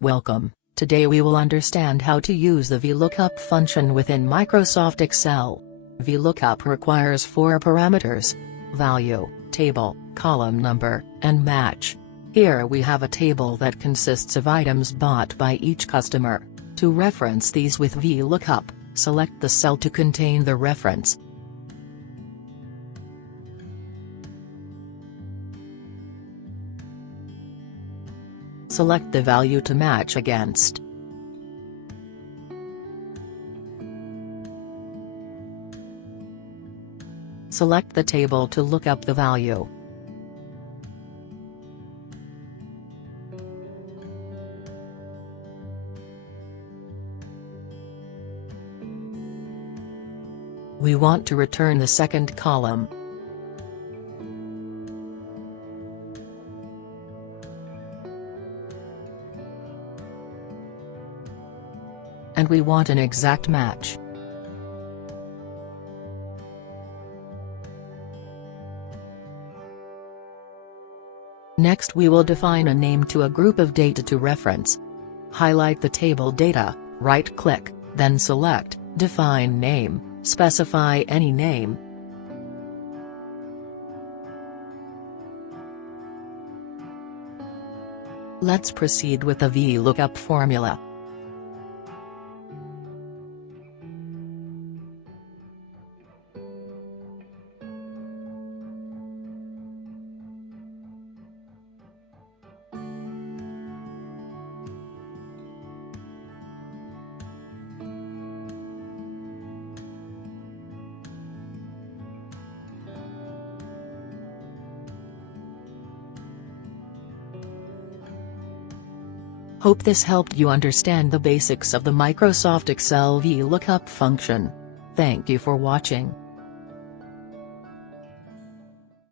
Welcome. Today we will understand how to use the VLOOKUP function within Microsoft Excel. VLOOKUP requires 4 parameters: value, table, column number, and match. Here we have a table that consists of items bought by each customer. To reference these with VLOOKUP, select the cell to contain the reference. Select the value to match against. Select the table to look up the value. We want to return the second column. And we want an exact match. Next we will define a name to a group of data to reference. Highlight the table data, right-click, then select Define Name, specify any name. Let's proceed with the VLOOKUP formula. Hope this helped you understand the basics of the Microsoft Excel VLOOKUP function. Thank you for watching.